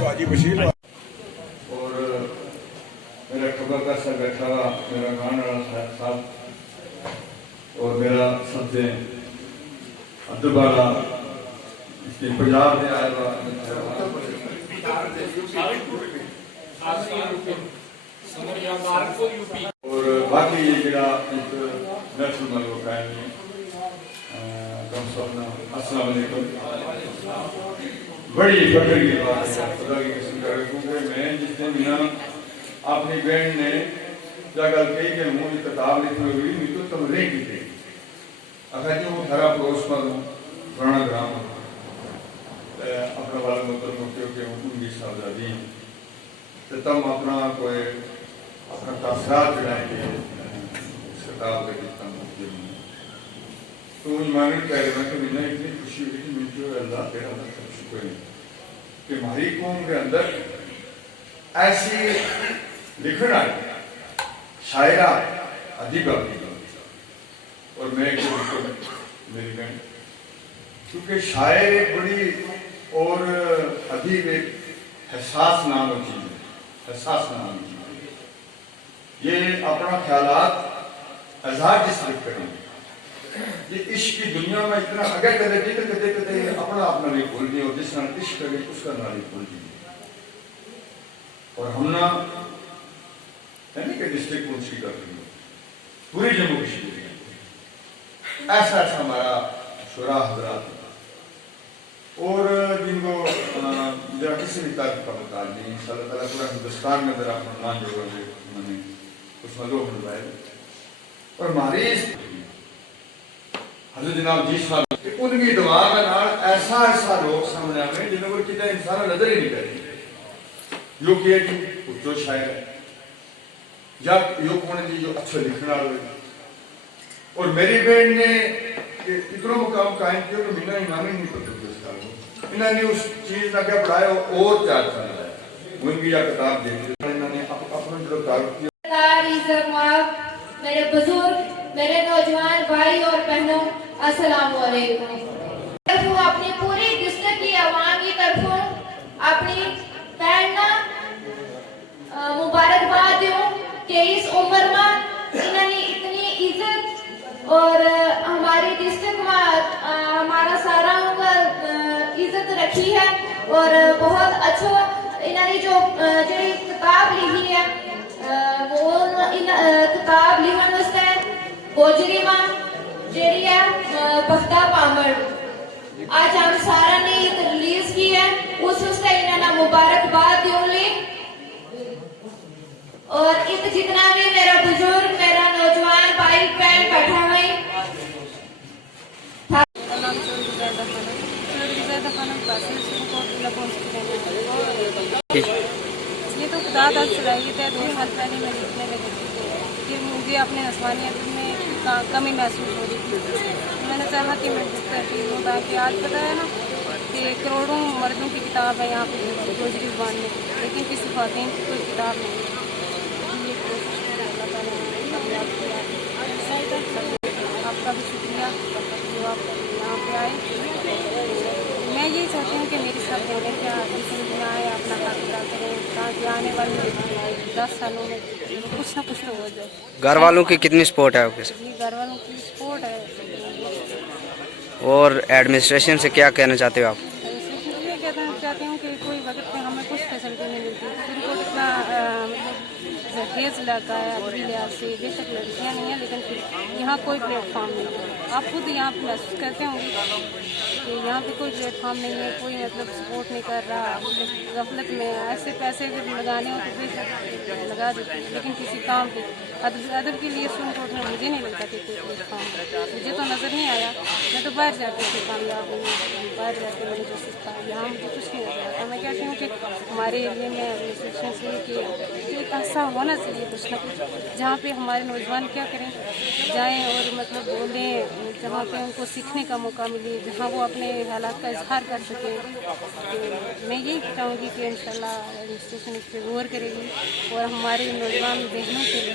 اور میرا خبر کا سر بیٹھا ہوا میرا گان والا صاحب اور میرا سب سے عبد والا اس کے پنجاب میں آیا ہوا اور باقی یہ جگہ نیشنل ملو قائم ہے السلام علیکم. بڑی فخر کی بات ہے خدا کی قسم کر کیونکہ میں جس دن یہاں اپنی بہن نے جگہ کہی کہ مجھے کتاب لکھنی ہوئی میں تو تمرین کی تھی اگر جو ہرا پروس پر ہوں پرانا گرام اپنا والا مطلب ہوتے ہو کہ ان کی صاحبزادی ہیں تو تم اپنا کوئی اپنا تاثرات جڑائیں گے اس کتاب کے جتنا مختلف ہوں تو مجھے مانگنے کہہ رہے ہیں کہ میں نے اتنی خوشی ہوئی کہ مجھے جو اللہ تیرا اللہ کا شکر ہے کہ ہماری قوم کے اندر ایسی لکھن آئی شاعرہ ادیبہ اور میں میری بہن کیونکہ شاعر ایک بڑی اور ادیب ایک حساس نام کی چیز ہے حساس نام کی چیز ہے یہ اپنا خیالات اظہار جس طرح کریں یہ عشق کی دنیا میں اتنا آگے کرے کہتے اپنا اپنا نہیں بھول دی اور جس کا عشق کرے اس کا نہ نہیں بھول دی اور ہم نہ کہ ڈسٹرکٹ منشی کر رہی ہو پوری جموں کشمیر ایسا ایسا ہمارا شورا حضرات اور جن کو ذرا کسی بھی طرح کا بتا نہیں اللہ تعالیٰ پورا ہندوستان میں ذرا اپنا نام جوڑا ہے انہوں نے اس میں لوگ بنوائے اور ہماری حضرت جناب جی صاحب ان کی دعا میں ایسا ایسا لوگ سامنے آئے جنہوں کو کتنا انسان نظر ہی نہیں کرے جو کہ جو شاعر ہے یا یو کون جی جو اچھا لکھنا ہوئے اور میری بہن نے اتنا مقام قائم کیا کہ مینا ایمان ہی نہیں پڑھتے اس کار کو انہوں نے اس چیز نہ کیا پڑھایا اور کیا کرنا ہے وہ ان کی یا کتاب دیکھ انہوں نے اپنا جو تعارف کیا میرے بزرگ میرے نوجوان بھائی اور بہنوں السلام علیکم. اپنی پوری ڈسٹرکٹ کی عوام کی طرفوں اپنی بہن مبارکباد دوں کہ اس عمر میں انہوں نے اتنی عزت اور ہماری ڈسٹرکٹ میں ہمارا سارا عزت رکھی ہے اور بہت اچھا انہوں نے جو کتاب لکھی ہے وہ کتاب لکھن واسطے گوجری ماں جیڑی ہے بختہ پامڑ آج ہم سارا نے ریلیز کی ہے اس واسطے انہوں نے مبارکباد دیوں لی اور اس جتنا بھی میرا بزرگ میرا نوجوان بھائی بہن بیٹھا ہوئے یہ تو خدا داد صلاحیت ہے 2 سال پہلے میں لکھنے لگی تھی کہ مجھے اپنے آسمانیت میں کمی محسوس ہو رہی تھی میں نے چاہا کہ میں بک کرتی ہوں تاکہ آج پتہ ہے نا کہ کروڑوں مردوں کی کتاب ہے یہاں پہ گوجری زبان میں لیکن کسی خواتین کی کوئی کتاب نہیں یہ کوشش کریں اللہ تعالیٰ آپ کا بھی شکریہ جو آپ یہاں پہ آئے میں یہی چاہتی ہوں کہ میری سب بہنیں کیا میں آئے اپنا حق ادا کریں تاکہ آنے والے 10 سالوں میں کچھ نہ کچھ تو ہو جائے. گھر والوں کی کتنی سپورٹ ہے آپ کے ساتھ؟ جی گھر والوں کی سپورٹ ہے. اور ایڈمنسٹریشن سے کیا کہنا چاہتے ہو آپ؟ یہ کہنا چاہتی ہوں کہ کوئی وقت پہ ہمیں کچھ فیسلٹی نہیں ملتی ان کو اتنا جہیز علاقہ ہے ابھی لحاظ سے بے شک لڑکیاں نہیں ہیں لیکن یہاں کوئی پلیٹ فارم نہیں ہے. آپ خود یہاں پہ محسوس کرتے ہوں گے کہ یہاں پہ کوئی پلیٹ فارم نہیں ہے کوئی مطلب سپورٹ نہیں کر رہا غفلت میں ایسے پیسے جب لگانے ہو تو بے شک لگا دیتے ہیں لیکن کسی کام پہ ادب کے لیے سن کوٹ میں مجھے نہیں لگتا کہ کوئی پلیٹ فارم مجھے تو نظر نہیں آیا. میں تو باہر جا کے سے کامیاب ہوئی باہر جا کے میں نے جو سیکھا یہاں مجھے کچھ نہیں نظر آتا. میں کہتی ہوں کہ ہمارے ایریے میں ایڈمنسٹریشن سے کہ ایک ایسا ہونا چاہیے کچھ نہ کچھ جہاں پہ ہمارے نوجوان کیا کریں جائیں اور مطلب بولیں جہاں پہ ان کو سیکھنے کا موقع ملے جہاں وہ اپنے حالات کا اظہار کر سکیں. میں یہی چاہوں گی کہ انشاءاللہ ایڈمنسٹریشن اس پہ غور کرے گی اور ہمارے نوجوان بہنوں کے لیے